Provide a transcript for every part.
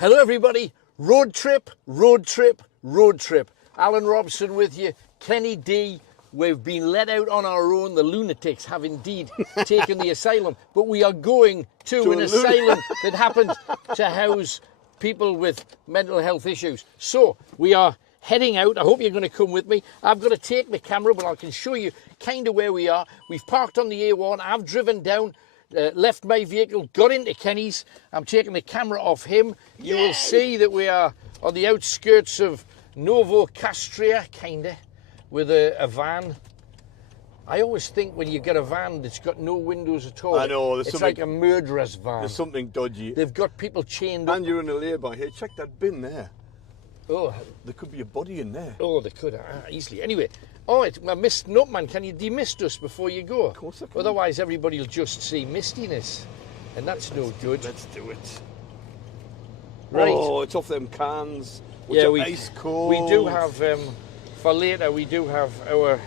Hello everybody, road trip, road trip, road trip. Alan Robson with you, Kenny D. We've been let out on our own. The lunatics have indeed taken the asylum, but we are going to an asylum that happens to house people with mental health issues. So we are heading out. I hope you're going to come with me. I've got to take the camera, but I can show you kind of where we are. We've parked on the A1. I've driven down, left my vehicle, got into Kenny's. I'm taking the camera off him. You will see that we are on the outskirts of Novo Castria, kind of, with a van. I always think when you get a van that's got no windows at all, I know, it's like a murderer's van. There's something dodgy. They've got people chained up. And you're in a lay-by here. Check that bin there. Oh, there could be a body in there. Oh, they could, easily. Anyway, all right, I missed up, man. Can you demist us before you go? Of course I can. Otherwise, everybody will just see mistiness, and that's no good. Let's do it. Right. Oh, it's off them cans. Which are ice cold. We do have, for later, we do have our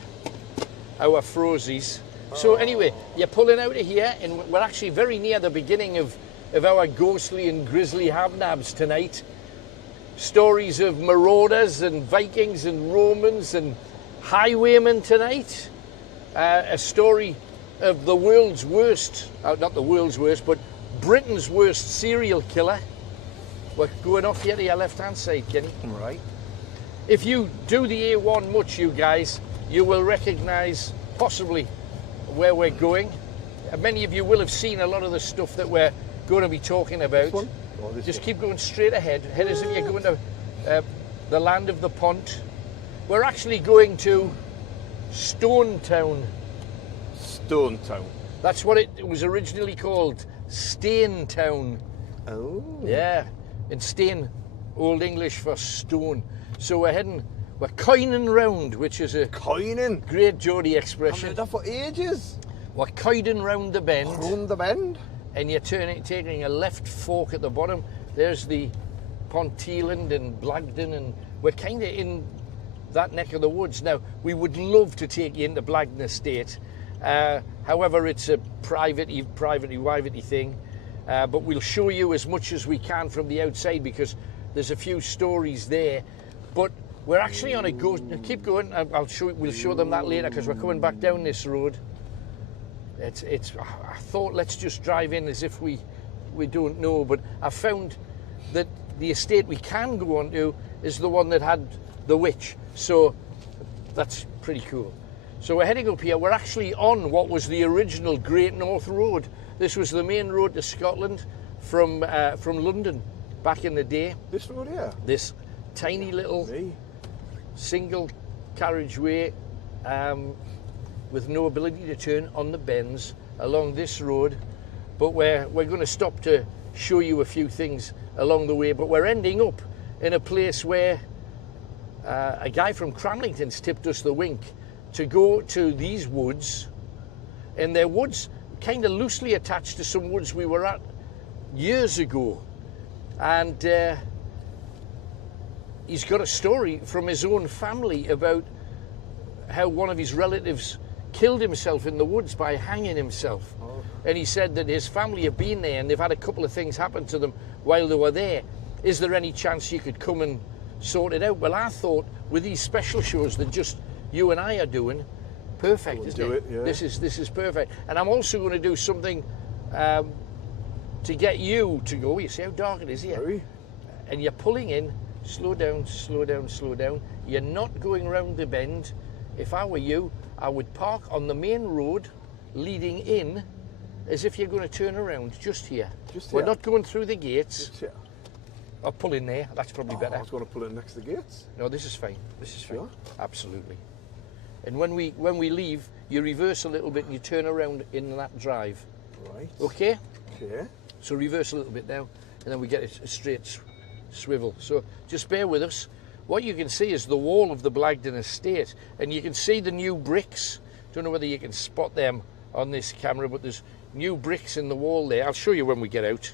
frozies. So anyway, you're pulling out of here, and we're actually very near the beginning of our ghostly and grisly habnabs tonight. Stories of marauders and Vikings and Romans and highwaymen tonight. A story of the world's worst, not the world's worst, but Britain's worst serial killer. We're going off here to your left-hand side, Kenny. Right. If you do the A1 much, you guys, you will recognise possibly where we're going. Many of you will have seen a lot of the stuff that we're going to be talking about. This one? Oh, this Just one. keep going straight ahead. Head as if you're going to the land of the Pont. We're actually going to Stonetown. Stonetown. That's what it was originally called, Stannington. Oh. Yeah, and Stain, Old English for stone. So we're coining round, which is a Coining? great Geordie I've expression. heard that for ages. We're coining round the bend. Round the bend? And you're taking a left fork at the bottom. There's the Ponteland and Blackden, and we're kind of in that neck of the woods. Now, we would love to take you into Blackden Estate. However, it's a private-y thing. But we'll show you as much as we can from the outside because there's a few stories there. But we're actually on a ghost. Keep going. We'll show them that later because we're coming back down this road. I thought let's just drive in as if we don't know, but I found that the estate we can go on to is the one that had the witch, so that's pretty cool. So we're heading up here. We're actually on what was the original Great North Road. This was the main road to Scotland from London back in the day. This road here? This tiny little single carriageway with no ability to turn on the bends along this road, but we're going to stop to show you a few things along the way. But we're ending up in a place where a guy from Cramlington's tipped us the wink to go to these woods, and they're woods kind of loosely attached to some woods we were at years ago, and he's got a story from his own family about how one of his relatives killed himself in the woods by hanging himself. Oh. And he said that his family have been there and they've had a couple of things happen to them while they were there. Is there any chance you could come and sort it out? Well, I thought with these special shows that just you and I are doing, perfect, isn't it? Yeah. This is perfect. And I'm also going to do something to get you to go. You see how dark it is here? Very. And you're pulling in, slow down, slow down, slow down. You're not going round the bend. If I were you, I would park on the main road leading in as if you're going to turn around just here. Just here? We're not going through the gates. Just here. I'll pull in there. That's probably better. I was going to pull in next to the gates. No, this is fine. This is fine. Sure? Absolutely. And when we leave, you reverse a little bit and you turn around in that drive. Right. Okay? Okay. So reverse a little bit now, and then we get a straight swivel. So just bear with us. What you can see is the wall of the Blackden estate, and you can see the new bricks. Don't know whether you can spot them on this camera, but there's new bricks in the wall there. I'll show you when we get out.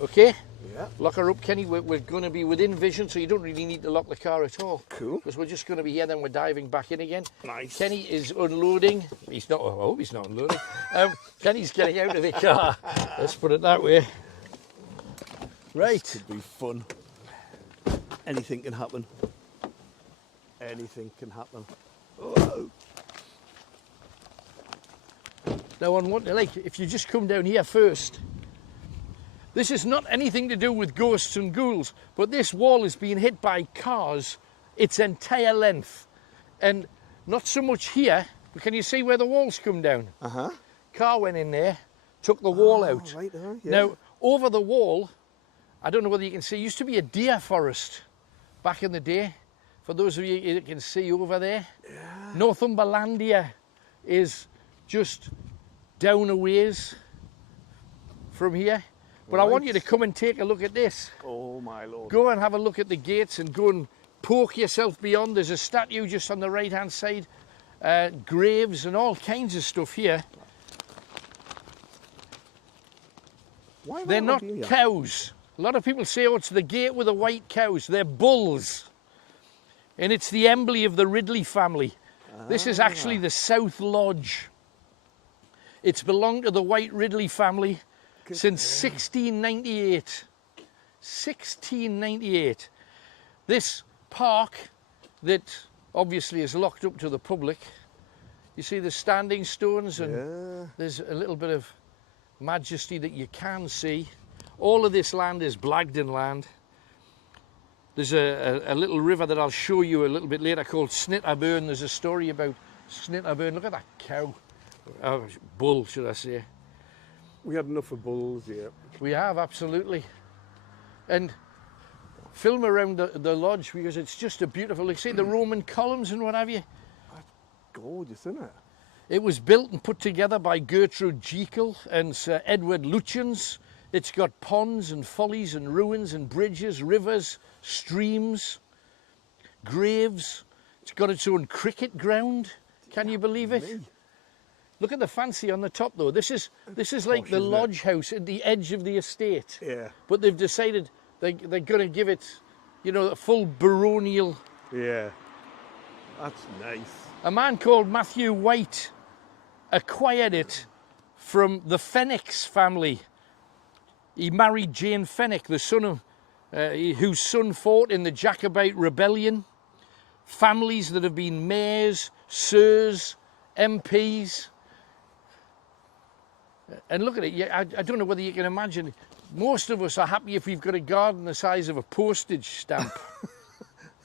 Okay? Yeah. Lock her up, Kenny. We're going to be within vision, so you don't really need to lock the car at all. Cool. Because we're just going to be here, then we're diving back in again. Nice. Kenny is unloading. He's not. I hope he's not unloading. Kenny's getting out of the car. Let's put it that way. Right. This could be fun. Anything can happen. Anything can happen. Whoa. Now on what, like, if you just come down here first, this is not anything to do with ghosts and ghouls, but this wall is being hit by cars its entire length. And not so much here, but can you see where the walls come down? Uh-huh. Car went in there, took the wall out. Right there, yeah. Now, over the wall, I don't know whether you can see, used to be a deer forest back in the day. For those of you that can see over there, Yeah. Northumberlandia is just down a ways from here. But I want you to come and take a look at this. Oh my lord. Go and have a look at the gates and go and poke yourself beyond. There's a statue just on the right-hand side, graves and all kinds of stuff here. Why They're not here? cows. A lot of people say, oh, it's the gate with the white cows. They're bulls. And it's the emblem of the Ridley family. This is actually the South Lodge. It's belonged to the White Ridley family since 1698. 1698. This park that obviously is locked up to the public. You see the standing stones, and there's a little bit of majesty that you can see. All of this land is Blackden land. There's a little river that I'll show you a little bit later called Snitterburn. There's a story about Snitterburn. Look at that cow. Bull, should I say. We had enough of bulls here. We have, absolutely. And film around the lodge, because it's just a beautiful, like, see the Roman columns and what have you. That's gorgeous, isn't it? It was built and put together by Gertrude Jekyll and Sir Edward Lutyens. It's got ponds and follies and ruins and bridges, rivers, streams, graves. It's got its own cricket ground. Can you believe it? Look at the fancy on the top, though. This is like the lodge house at the edge of the estate. Yeah. But they've decided they're going to give it, you know, a full baronial. Yeah. That's nice. A man called Matthew White acquired it from the Fenwick's family. He married Jane Fenwick, the son of, whose son fought in the Jacobite rebellion. Families that have been mayors, sirs, MPs. And look at it, I don't know whether you can imagine, most of us are happy if we've got a garden the size of a postage stamp.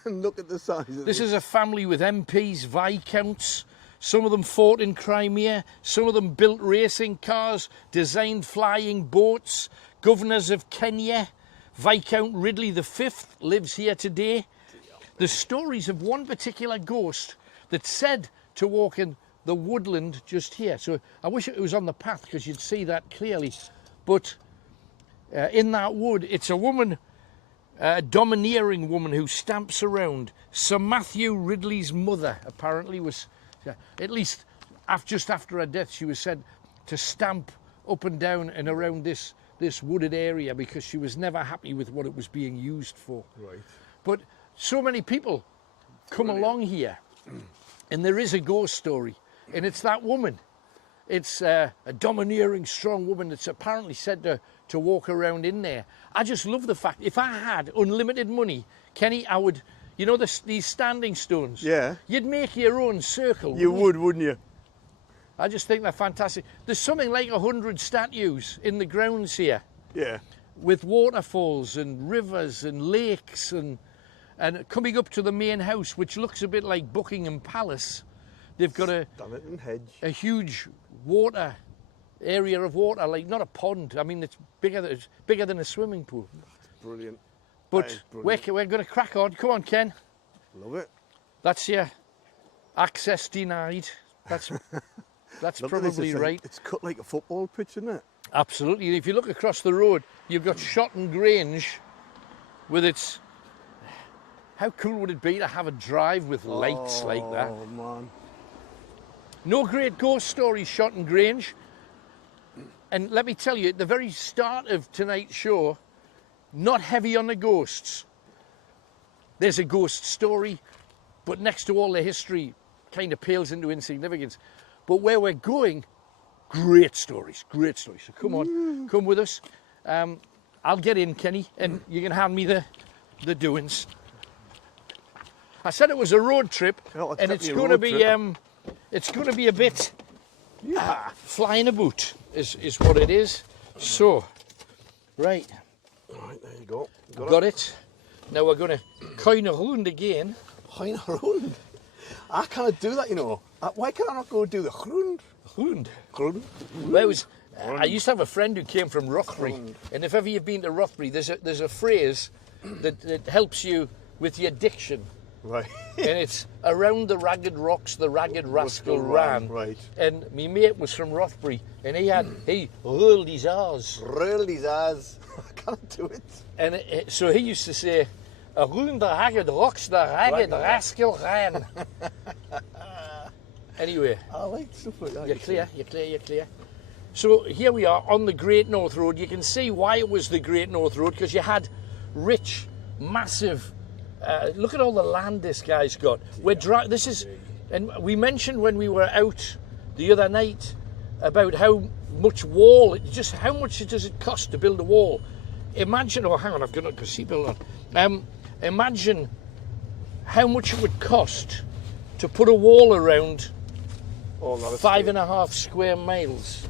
And look at the size of This is a family with MPs, Viscounts. Some of them fought in Crimea. Some of them built racing cars, designed flying boats. Governors of Kenya. Viscount Ridley V lives here today. The stories of one particular ghost that said to walk in the woodland just here. So I wish it was on the path because you'd see that clearly. But in that wood, it's a woman, a domineering woman who stamps around. Sir Matthew Ridley's mother apparently was, at least just after her death, she was said to stamp up and down and around this wooded area because she was never happy with what it was being used for. Right. But so many people come along here, and there is a ghost story, and it's that woman. It's a domineering, strong woman that's apparently said to walk around in there. I just love the fact, if I had unlimited money, Kenny, I would, you know these standing stones? Yeah. You'd make your own circle. You would, wouldn't you? I just think they're fantastic. There's something like 100 statues in the grounds here. Yeah. With waterfalls and rivers and lakes and coming up to the main house, which looks a bit like Buckingham Palace. They've got Stannington hedge. a huge area of water, like not a pond. I mean, it's bigger than a swimming pool. Brilliant. But we're going to crack on. Come on, Ken. Love it. That's your access denied. That's probably right. It's cut like a football pitch, isn't it? Absolutely. If you look across the road, you've got Shotton Grange with its... How cool would it be to have a drive with lights like that? Oh, man. No great ghost stories, Shotton Grange. And let me tell you, at the very start of tonight's show, not heavy on the ghosts. There's a ghost story, but next to all the history, kind of pales into insignificance. But where we're going, great stories, great stories. So come on, come with us. I'll get in, Kenny, and you can hand me the doings. I said it was a road trip, Oh, and it's going to be a bit flying about is what it is. So, right. Right, there you go. Got it. Now we're going to coin around again. Coin around. I can't do that, you know. Why can't I not go do the hrund? Hrund. Hrund. Well, I used to have a friend who came from Rothbury, and if ever you've been to Rothbury, there's a phrase that helps you with your diction. Right. And it's around the ragged rocks, the ragged rascal ran. Right. And my mate was from Rothbury, and he rolled his R's. Rolled his R's. I can't do it. And so he used to say, around the ragged rocks, the ragged rascal ran. Anyway. I like stuff like that. You're clear. So here we are on the Great North Road. You can see why it was the Great North Road, because you had rich, massive. Look at all the land this guy's got. And we mentioned when we were out the other night about how much wall. How much does it cost to build a wall? Imagine. Oh, hang on, I've got a seatbelt on. Imagine how much it would cost to put a wall around 5.5 square miles.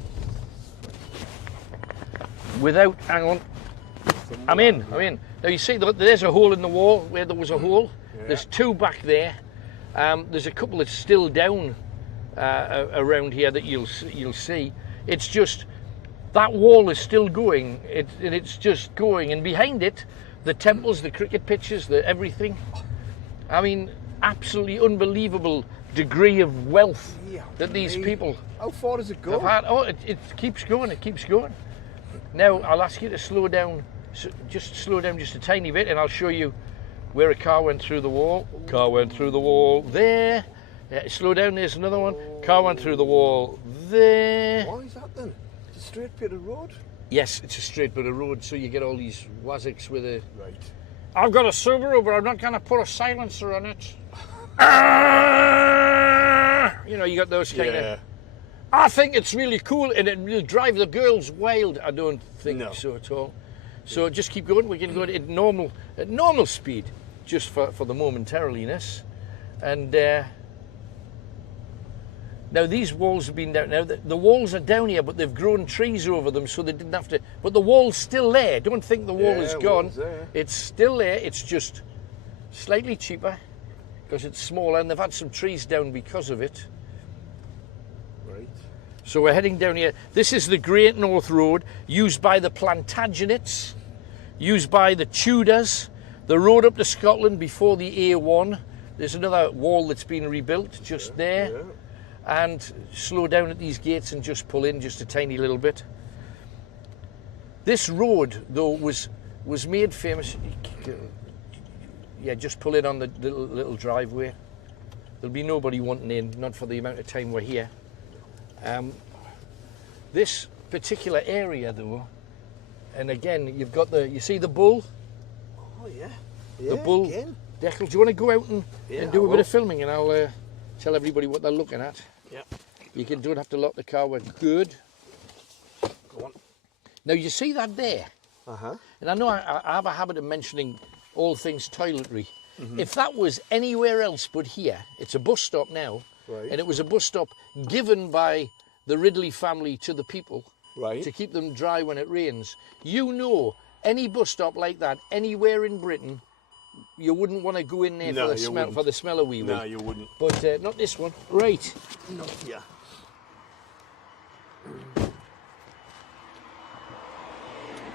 Without, hang on, I'm in. Now you see, there's a hole in the wall where there was a hole. Yeah. There's two back there. There's a couple that's still down around here that you'll see. It's just, that wall is still going. It's just going. And behind it, the temples, the cricket pitches, everything. I mean, absolutely unbelievable degree of wealth that these people. How far does it go? It keeps going. It keeps going. Now I'll ask you to slow down. Just slow down just a tiny bit, and I'll show you where a car went through the wall. Car went through the wall there. Yeah, slow down. There's another one. Car went through the wall there. Why is that then? It's a straight bit of road. Yes, it's a straight bit of road, so you get all these waziks with a. Right. I've got a Subaru, but I'm not going to put a silencer on it. You know, you got those kind of. I think it's really cool, and it will drive the girls wild. I don't think so at all. So just keep going. We can go at normal speed, just for the momentariliness. And now these walls have been down. Now the walls are down here, but they've grown trees over them, so they didn't have to. But the wall's still there. Don't think the wall is gone. It's still there. It's just slightly cheaper because it's smaller, and they've had some trees down because of it. So we're heading down here. This is the Great North Road, used by the Plantagenets, used by the Tudors, the road up to Scotland before the A1. There's another wall that's been rebuilt just there. Yeah. And slow down at these gates and just pull in just a tiny little bit. This road, though, was made famous. Yeah, just pull in on the little driveway. There'll be nobody wanting in, not for the amount of time we're here. This particular area, though, and again, you've got you see the bull? Oh, yeah. The bull. Again. Declan, do you want to go out and do a bit of filming, and I'll tell everybody what they're looking at? Yeah. You don't have to lock the car, we're good. Go on. Now, you see that there? Uh-huh. And I know I have a habit of mentioning all things toiletry. Mm-hmm. If that was anywhere else but here, it's a bus stop now, and it was a bus stop given by the Ridley family to the people to keep them dry when it rains. You know, any bus stop like that, anywhere in Britain, you wouldn't want to go in there for the smell of wee wee. No, you wouldn't. But not this one. Right. Not here.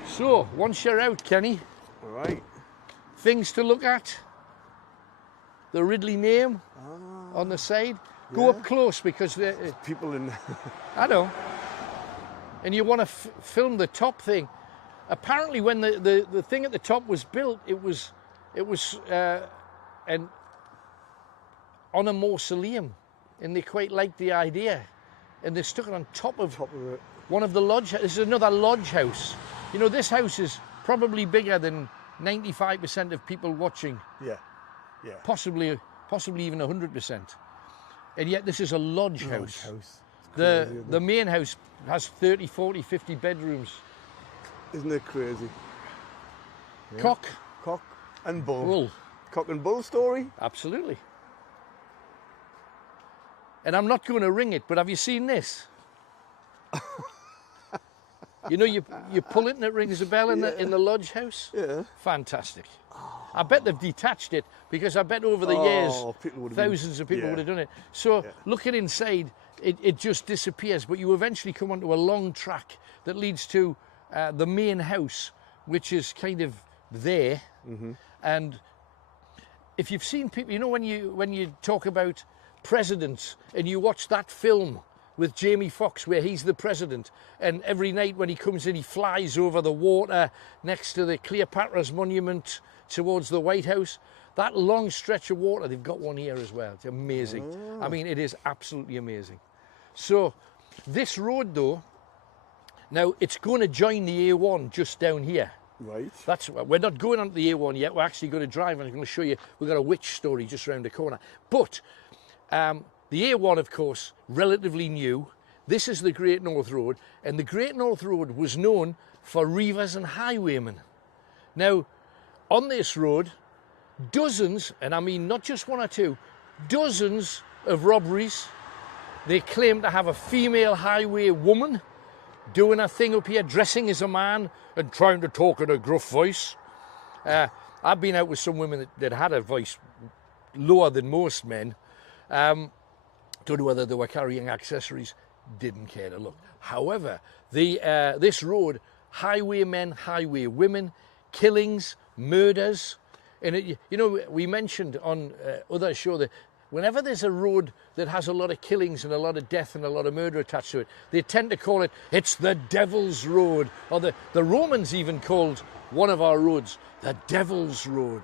So, once you're out, Kenny. All right. Things to look at. The Ridley name on the side. Go up close because people in. I know. And you want to film the top thing. Apparently, when the thing at the top was built, it was on a mausoleum, and they quite liked the idea, and they stuck it on top of it. One of the lodge. This is another lodge house. You know, this house is probably bigger than 95% of people watching. Yeah. Possibly even 100%. And yet this is a lodge house. The main house has 30, 40, 50 bedrooms. Isn't it crazy? Yeah. Cock and bull. bull. Cock and bull story? Absolutely. And I'm not going to ring it, but have you seen this? You know, you pull it and it rings a bell in the lodge house? Yeah. Fantastic. I bet they've detached it, because I bet over the years thousands of people would have done it. So looking inside, it just disappears, but you eventually come onto a long track that leads to the main house, which is kind of there. And if you've seen people, you know, when you talk about presidents and you watch that film with Jamie Foxx where he's the president, and every night when he comes in he flies over the water next to the Cleopatra's monument towards the White House, that long stretch of water, they've got one here as well. It's amazing. I mean, it is absolutely amazing. So this road though, now it's going to join the A1 just down here. Right. We're not going on to the A1 yet. We're actually going to drive, and I'm going to show you. We've got a witch story just round the corner. But the A1, of course, relatively new. This is the Great North Road, and the Great North Road was known for reavers and highwaymen. Now, on this road, dozens, and I mean not just one or two, dozens of robberies. They claim to have a female highway woman doing a thing up here, dressing as a man and trying to talk in a gruff voice. I've been out with some women that had a voice lower than most men. Don't know whether they were carrying accessories, didn't care to look. However, this road, highwaymen, highway women, killings, murders, and you know, we mentioned on other show that whenever there's a road that has a lot of killings and a lot of death and a lot of murder attached to it, they tend to call it's the Devil's Road, or the Romans even called one of our roads the Devil's Road.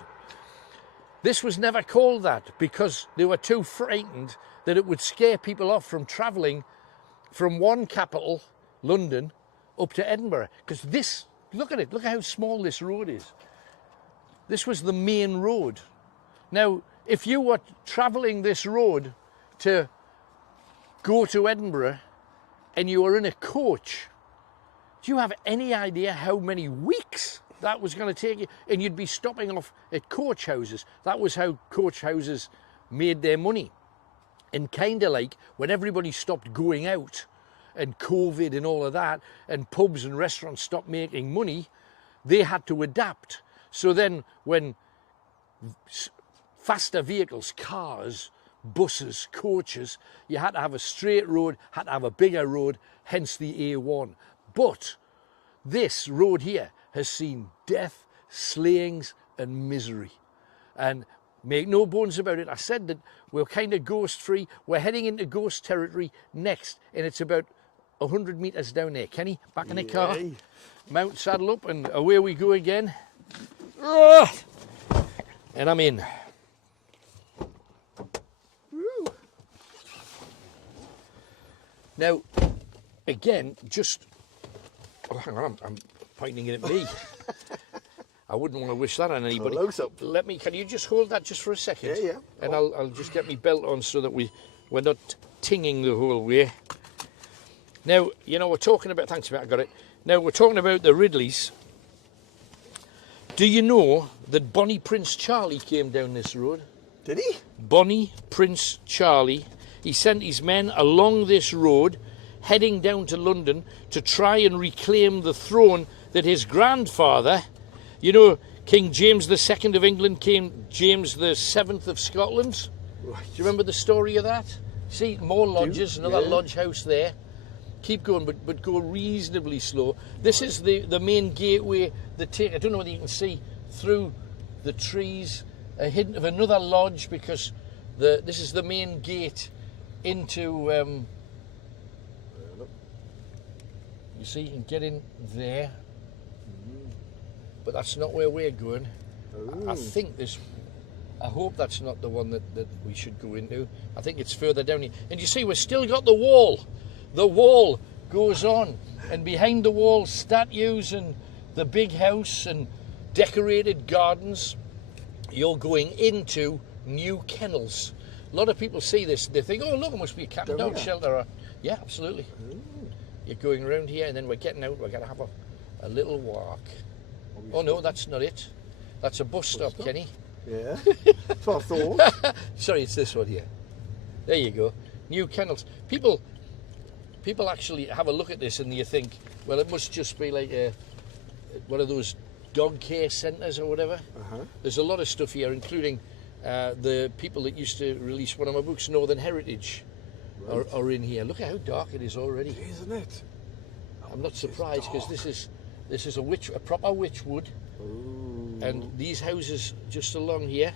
This was never called that because they were too frightened that it would scare people off from travelling from one capital, London, up to Edinburgh. Because this, look at it, look at how small this road is. This was the main road. Now, if you were travelling this road to go to Edinburgh and you were in a coach, do you have any idea how many weeks that was going to take you? And you'd be stopping off at coach houses. That was how coach houses made their money. And kind of like when everybody stopped going out and COVID and all of that, and pubs and restaurants stopped making money, they had to adapt. So then when faster vehicles, cars, buses, coaches, you had to have a straight road, had to have a bigger road, hence the A1. But this road here has seen death, slayings and misery. And make no bones about it, I said that we're kind of ghost free. We're heading into ghost territory next, and it's about 100 metres down there. Kenny, back in the car, mount, saddle up, and away we go again. And I'm in. Now, again, just, oh, hang on, I'm pointing it at me. I wouldn't want to wish that on anybody. Let me, can you just hold that just for a second? Yeah. And I'll just get my belt on so that we're not tinging the whole way. Now, you know, we're talking about, thanks mate, I got it. Now, we're talking about the Ridleys. Do you know that Bonnie Prince Charlie came down this road? Did he? Bonnie Prince Charlie. He sent his men along this road, heading down to London to try and reclaim the throne that his grandfather, you know, King James II of England, King James VII of Scotland. Right. Do you remember the story of that? See, more lodges, another lodge house there. Keep going, but go reasonably slow. This is the main gateway that I don't know whether you can see through the trees, a hint of another lodge, because this is the main gate into, you see, you can get in there, but that's not where we're going. I think I hope that's not the one that we should go into. I think it's further down here. And you see, we've still got the wall. The wall goes on, and behind the wall, statues and the big house and decorated gardens. You're going into new kennels. A lot of people see this, they think, oh look, it must be a cat and dog shelter. Yeah, absolutely. You're going around here, and then we're getting out, we're going to have a little walk. Oh no, that's not it. That's a bus stop, stop? Kenny. Yeah, that's what I thought. Sorry, it's this one here. There you go. New kennels. People actually have a look at this and you think, well, it must just be like one of those dog care centres or whatever. There's a lot of stuff here, including the people that used to release one of my books, Northern Heritage, are in here. Look at how dark it is already. Isn't it? I'm not surprised because this is a proper witch wood. Ooh. And these houses just along here,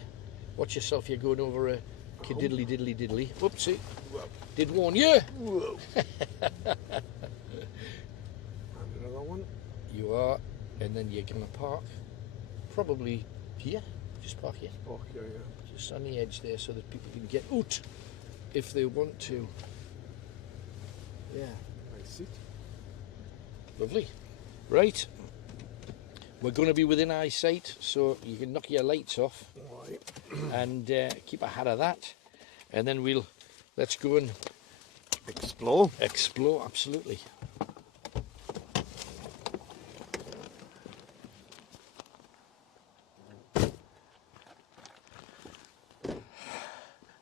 watch yourself, you're going over a diddly diddly diddly. Whoopsie. Did warn you. Whoa. And another one. You are, and then you're going to park probably here. Just park here. Park here, yeah. Just on the edge there so that people can get out if they want to. Yeah. Nice seat. Lovely. Right. We're going to be within eyesight, so you can knock your lights off. Right. And keep ahead of that. And then let's go and Explore. explore, absolutely.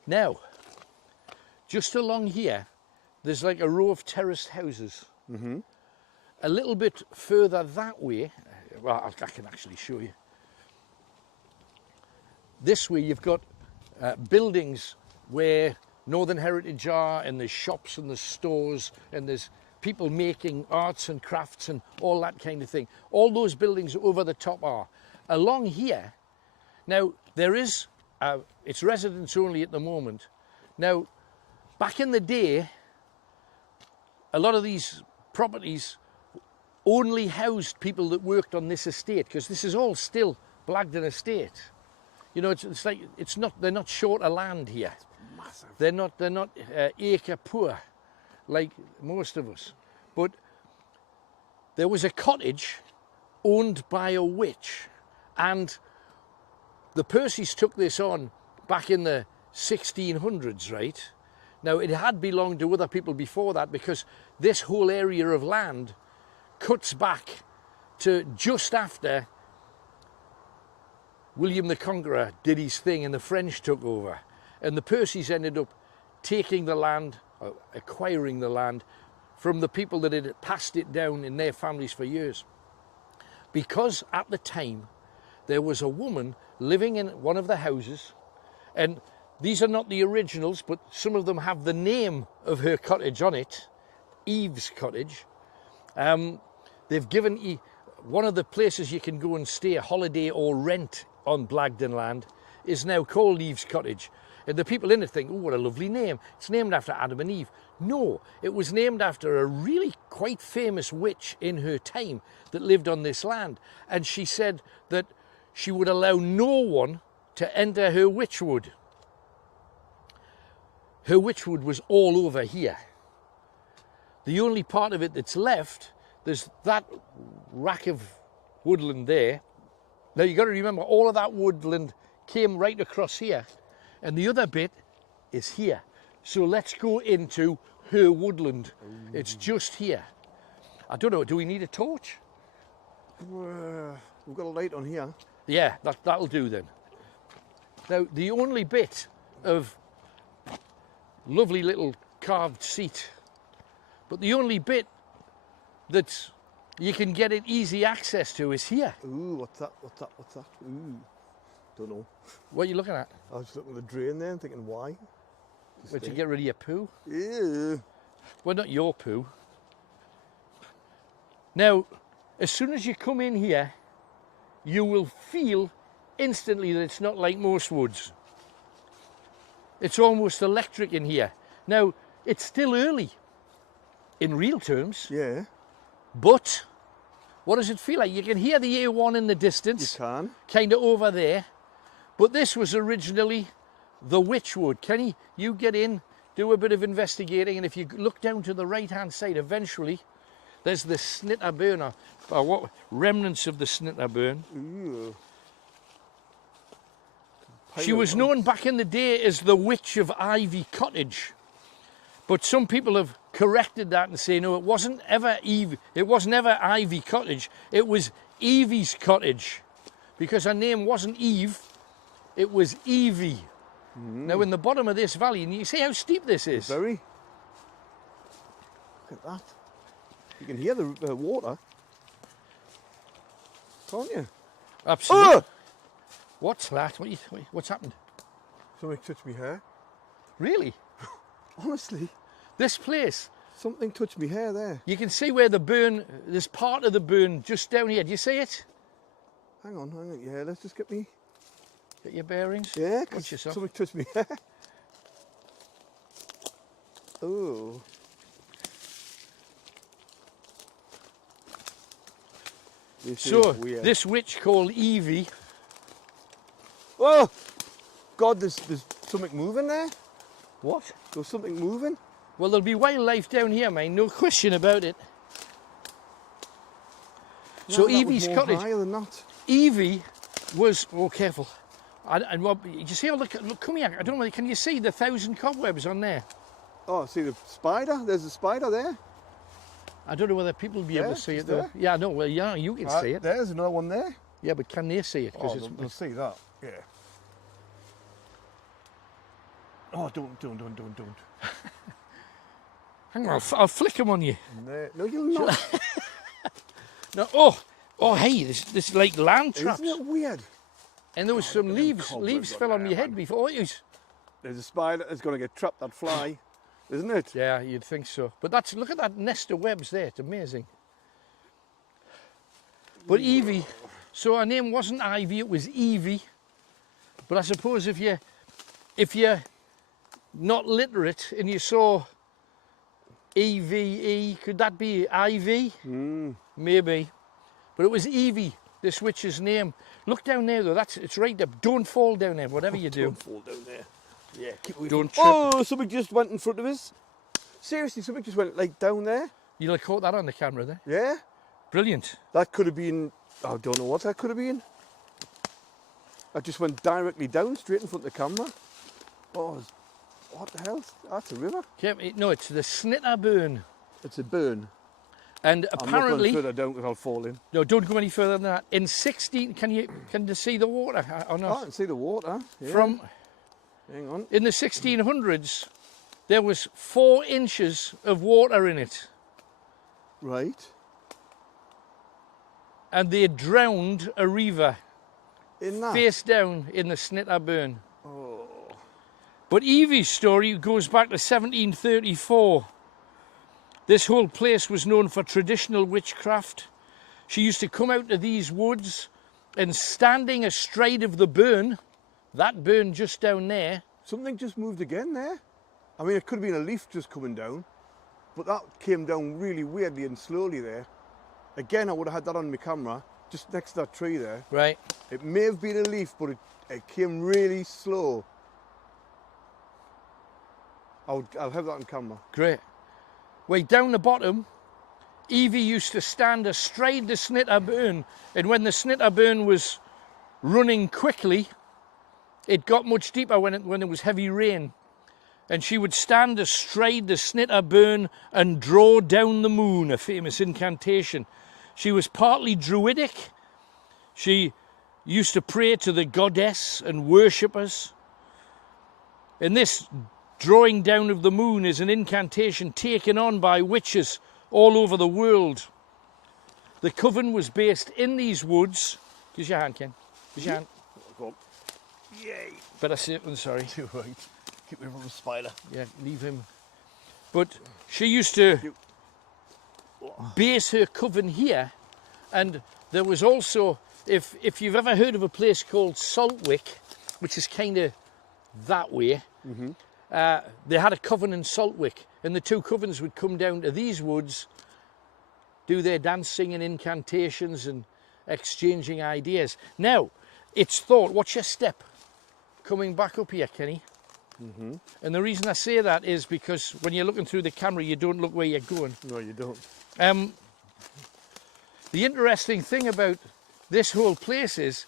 Now, just along here, there's like a row of terraced houses. A little bit further that way, well, I can actually show you. This way you've got buildings where Northern Heritage are, and there's shops and there's stores and there's people making arts and crafts and all that kind of thing. All those buildings over the top are. Along here, now there is, it's residents only at the moment. Now, back in the day, a lot of these properties only housed people that worked on this estate, because this is all still Blackden estate. You know, it's like, they're not short of land here. Massive. They're not acre poor like most of us. But there was a cottage owned by a witch, and the Percys took this on back in the 1600s, right? Now, it had belonged to other people before that, because this whole area of land cuts back to just after William the Conqueror did his thing and the French took over. And the Percys ended up taking the land, acquiring the land from the people that had passed it down in their families for years. Because at the time, there was a woman living in one of the houses, and these are not the originals, but some of them have the name of her cottage on it, Eve's Cottage. They've given one of the places you can go and stay, holiday or rent on Blackden land, is now called Eve's Cottage. And the people in it think, oh, what a lovely name. It's named after Adam and Eve. No, it was named after a really quite famous witch in her time that lived on this land. And she said that she would allow no one to enter her witchwood. Her witchwood was all over here. The only part of it that's left, there's that rack of woodland there. Now you've got to remember, all of that woodland came right across here, and the other bit is here. So let's go into her woodland. Ooh. It's just here. I don't know, do we need a torch? We've got a light on here. Yeah, that'll do then. Now, the only bit of lovely little carved seat, but the only bit that you can get it easy access to is here. Ooh, what's that? Ooh, don't know. What are you looking at? I was looking at the drain there and thinking, why? To get rid of your poo? Yeah. Well, not your poo. Now, as soon as you come in here, you will feel instantly that it's not like most woods. It's almost electric in here. Now, it's still early in real terms. Yeah. But what does it feel like? You can hear the A1 in the distance. You can. Kind of over there. But this was originally the witchwood. Kenny, you get in, do a bit of investigating, and if you look down to the right-hand side, eventually, there's the snitter burn, or what remnants of the snitter burn. Ooh. She was known back in the day as the Witch of Ivy Cottage. But some people have corrected that and say, no, it wasn't ever Ivy Cottage, it was Evie's Cottage. because her name wasn't Eve, it was Ivy. Now in the bottom of this valley, and you see how steep this is? Very. Look at that. You can hear the water, can't you? Absolutely. Oh! What's that? What's happened? Something touched me hair. Really? Honestly, This place, something touched me hair there. you can see where the burn, there's part of the burn just down here. Do you see it? Hang on. Yeah, let's just get me. Get your bearings? Yeah, Watch because yourself. something touched me hair. Oh. So, this witch called Evie, Oh! God, there's something moving there. what? There's something moving. Well, there'll be wildlife down here, mate, no question about it. So No, that was Evie's more cottage, higher than that. Evie was, oh careful, and what, you see, look, come here, I don't know, can you see the 1,000 cobwebs on there? Oh, see the spider? There's a spider there. I don't know whether people will be able Yeah, to see it it's though. there. Yeah, no, well, yeah, you can see it. There's another one there. Yeah, but can they see it? Oh, Because they'll see that. Yeah. Oh, don't. hang on, I'll flick them on you. No, you'll not. No, oh, hey, this like land traps. Isn't it weird? And there was some look at them leaves cobwebs fell on on there, your head man. before you. There's a spider that's going to get trapped, that fly, isn't it? Yeah, you'd think so. But look at that nest of webs there. It's amazing. But Evie, so her name wasn't Ivy, it was Evie. But I suppose if you're not literate and you saw EVE, could that be Ivy? Maybe. But it was Evie, this witch's name. Look down there though, it's right there. Don't fall down there, whatever you do. Don't fall down there. Yeah, keep away Don't from... trip. Oh, something just went in front of us. Seriously, something just went like down there. You'll have caught that on the camera there. Yeah. Brilliant. That could have been... I don't know what that could have been. I just went directly down, straight in front of the camera. Oh, what the hell? That's a river. No, it's the Snitterburn. It's a burn. And I'm not apparently, going further down because I'll fall in. no, don't go any further than that. In 16, can you see the water or Oh, I not? can see the water. Yeah. From Hang on. in the 1600s, there was 4 inches of water in it, Right. and they drowned a reaver In that. face down in the Snitterburn. Oh. But Evie's story goes back to 1734. This whole place was known for traditional witchcraft. She used to come out to these woods and standing astride of the burn, that burn just down there. Something just moved again there. I mean, it could have been a leaf just coming down, but that came down really weirdly and slowly there. Again, I would have had that on my camera, just next to that tree there. Right. It may have been a leaf, but it came really slow. I'll have that on camera. Great. Way down the bottom, Evie used to stand astride the Snitterburn, and when the Snitterburn was running quickly, it got much deeper when there was heavy rain, and she would stand astride the Snitterburn and draw down the moon, a famous incantation. She was partly druidic. She used to pray to the goddess and worshippers. And this drawing down of the moon is an incantation taken on by witches all over the world. The coven was based in these woods. Use your hand, Ken. Use your hand. Go on. Yay. Better say it, sorry. Too right. Keep me from the spider. Yeah, leave him. But she used to base her coven here, and there was also, if you've ever heard of a place called Saltwick, which is kind of that way, they had a coven in Saltwick, and the two covens would come down to these woods, do their dancing and incantations and exchanging ideas. Now, it's thought, watch your step coming back up here, Kenny. And the reason I say that is because when you're looking through the camera, you don't look where you're going. No, you don't. The interesting thing about this whole place is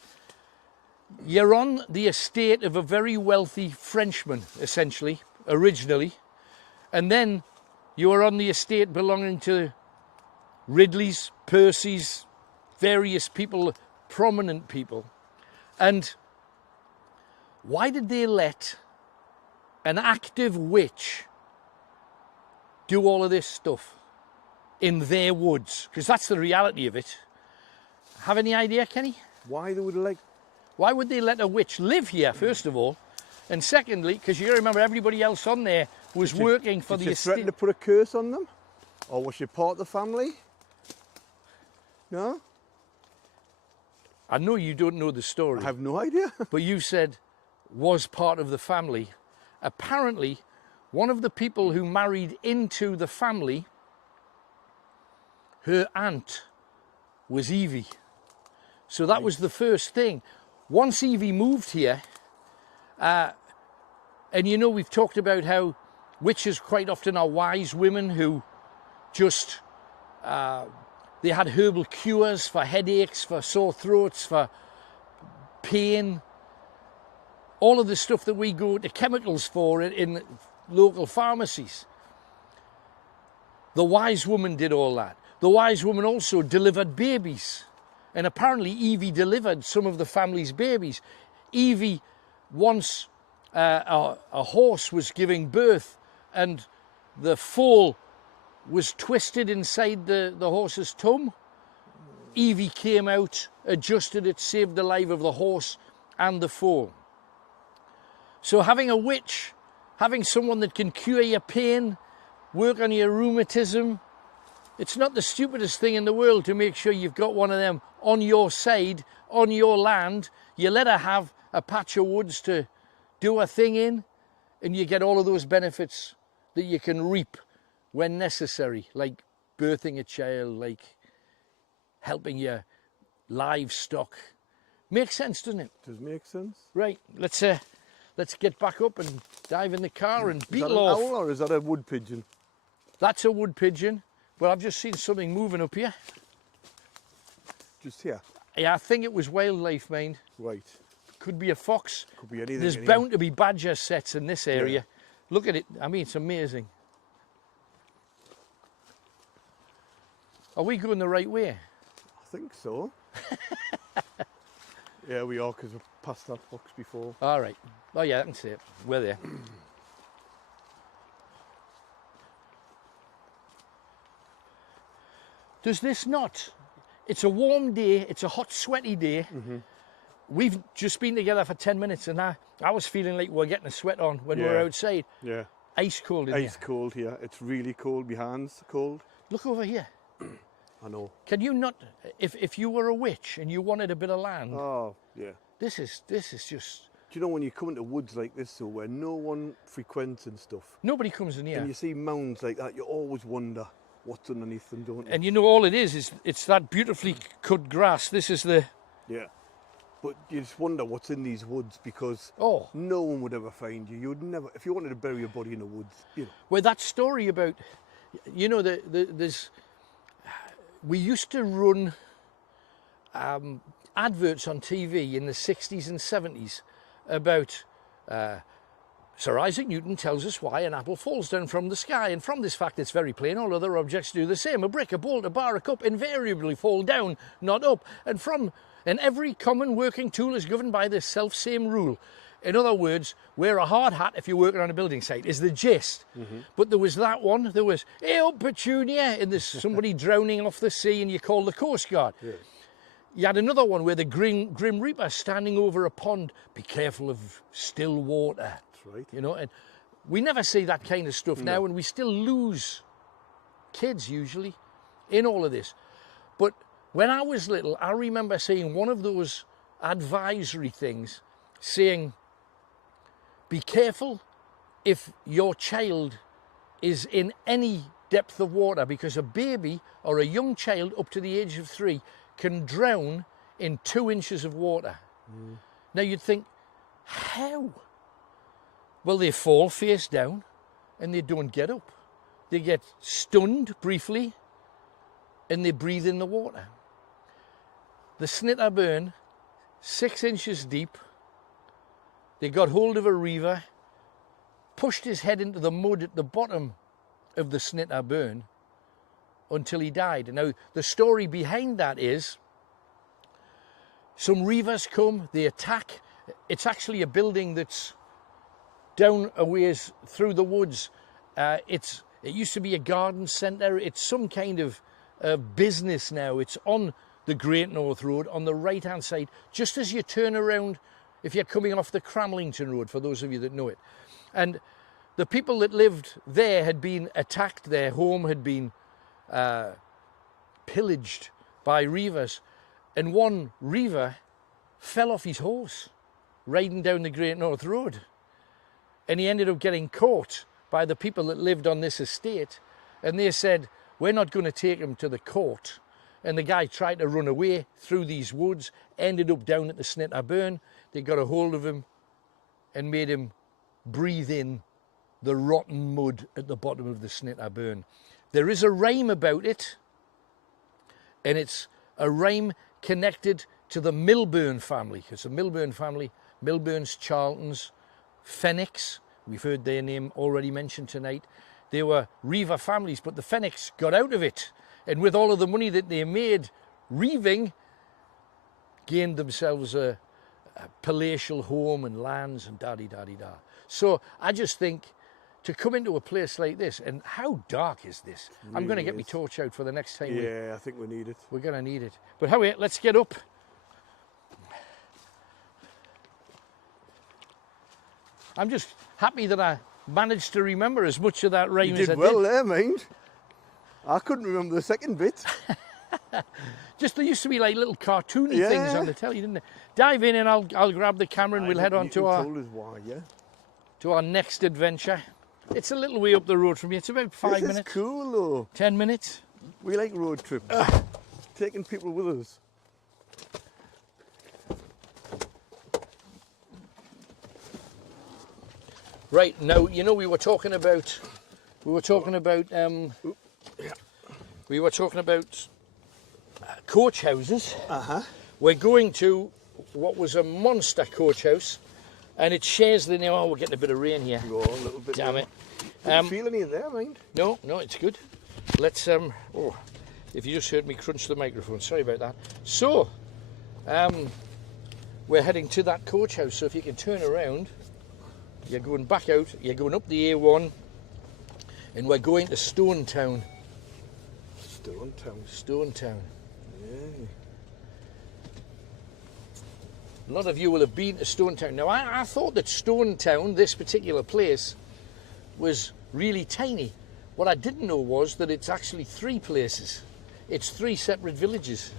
you're on the estate of a very wealthy Frenchman, essentially, originally, and then you are on the estate belonging to Ridley's, Percy's, various people, prominent people. And why did they let an active witch do all of this stuff in their woods? Because that's the reality of it. Have any idea, Kenny? Why they would like? Why would they let a witch live here, first of all? And secondly, because you remember everybody else on there was working for the estate. Did you threaten to put a curse on them? Or was she part of the family? No? I know you don't know the story. I have no idea. But you said was part of the family. Apparently, one of the people who married into the family, her aunt was Ivy. So that was the first thing. Once Ivy moved here, and you know, we've talked about how witches quite often are wise women who just, they had herbal cures for headaches, for sore throats, for pain, all of the stuff that we go to chemicals for in local pharmacies. The wise woman did all that. The wise woman also delivered babies. And apparently Evie delivered some of the family's babies. Evie, once a horse was giving birth and the foal was twisted inside the horse's tumb, Evie came out, adjusted it, saved the life of the horse and the foal. So having a witch, having someone that can cure your pain, work on your rheumatism, it's not the stupidest thing in the world to make sure you've got one of them on your side, on your land. You let her have a patch of woods to do a thing in, and you get all of those benefits that you can reap when necessary, like birthing a child, like helping your livestock. Makes sense, doesn't it? Does make sense. Right, let's get back up and dive in the car and beetle off. Is that off. an owl or is that a wood pigeon? That's a wood pigeon. Well, I've just seen something moving up here. Just here? Yeah, I think it was wildlife, mind. Right. Could be a fox. Could be anything. There's bound to be badger sets in this area. Yeah. Look at it. I mean, it's amazing. Are we going the right way? I think so. Yeah, we are, because we've passed that fox before. All right. Oh, yeah, I can see it. We're there. Does this not? It's a warm day. It's a hot, sweaty day. Mm-hmm. We've just been together for 10 minutes and I was feeling like we're getting a sweat on when we were outside. Yeah. Ice cold in here. Ice cold here. It's really cold. My hands are cold. Look over here. I know. Can you not, if you were a witch and you wanted a bit of land, Oh, yeah. this is just, Do you know when you come into woods like this, so where no one frequents and stuff, nobody comes in here. and you see mounds like that, you always wonder what's underneath them, don't you? And you know all it is it's that beautifully cut grass. This is the... Yeah. But you just wonder what's in these woods, because no one would ever find you. You would never, if you wanted to bury your body in the woods, you know. Well, that story about, you know, there's... We used to run adverts on TV in the 60s and 70s about Sir Isaac Newton tells us why an apple falls down from the sky, and from this fact it's very plain all other objects do the same. A brick, a bolt, a bar, a cup invariably fall down, not up. And every common working tool is governed by this self-same rule. In other words, wear a hard hat if you're working on a building site, is the gist. Mm-hmm. But there was that one, there was, hey up Petunia, and there's somebody drowning off the sea and you call the Coast Guard. Yeah. You had another one where the Grim Reaper standing over a pond, be careful of still water. That's right. You know, and we never see that kind of stuff now, and we still lose kids usually in all of this. But when I was little, I remember seeing one of those advisory things saying, be careful if your child is in any depth of water, because a baby or a young child up to the age of 3 can drown in 2 inches of water. Mm. Now you'd think, how? Well, they fall face down and they don't get up. They get stunned briefly and they breathe in the water. The Snitterburn, 6 inches deep, they got hold of a reaver, pushed his head into the mud at the bottom of the Snitterburn until he died. Now, the story behind that is some reavers come, they attack. It's actually a building that's down a ways through the woods. It used to be a garden centre. It's some kind of business now. It's on the Great North Road on the right hand side, just as you turn around if you're coming off the Cramlington Road, for those of you that know it. And the people that lived there had been attacked. Their home had been pillaged by reavers, and one reaver fell off his horse riding down the Great North Road, and he ended up getting caught by the people that lived on this estate, and they said, we're not going to take him to the court. And the guy tried to run away through these woods, ended up down at the Snitter Burn. They got a hold of him and made him breathe in the rotten mud at the bottom of the Snitter Burn. There is a rhyme about it, and it's a rhyme connected to the Milburn family. It's a Milburn family, Milburns, Charltons, Fenwicks. We've heard their name already mentioned tonight. They were reaver families, but the Fenwicks got out of it. And with all of the money that they made reaving, gained themselves a palatial home and lands and da-di-da-di-da. So I just think to come into a place like this, and how dark is this? Really I'm going to get my torch out for the next time. Yeah, I think we need it. We're going to need it. But however, let's get up. I'm just happy that I managed to remember as much of that rhyme as I did. You did well there, mind. I couldn't remember the second bit. Just there used to be like little cartoony things on the telly, didn't there? Dive in and I'll grab the camera and we'll head on to our next adventure. It's a little way up the road from here. It's about 5 minutes. This is cool though. 10 minutes. We like road trips. Taking people with us. Right, now, you know, we were talking about coach houses. We're going to what was a monster coach house, and it shares the name. Oh, we're getting a bit of rain here. Oh, a little bit. Damn it. Didn't feel any in there, mind. No, it's good. Let's oh, if you just heard me crunch the microphone, sorry about that. So, we're heading to that coach house. So if you can turn around, you're going back out. You're going up the A1, and we're going to Stonetown. Stonetown. Yeah. A lot of you will have been to Stonetown. Now, I thought that Stonetown, this particular place, was really tiny. What I didn't know was that it's actually 3 places. It's 3 separate villages.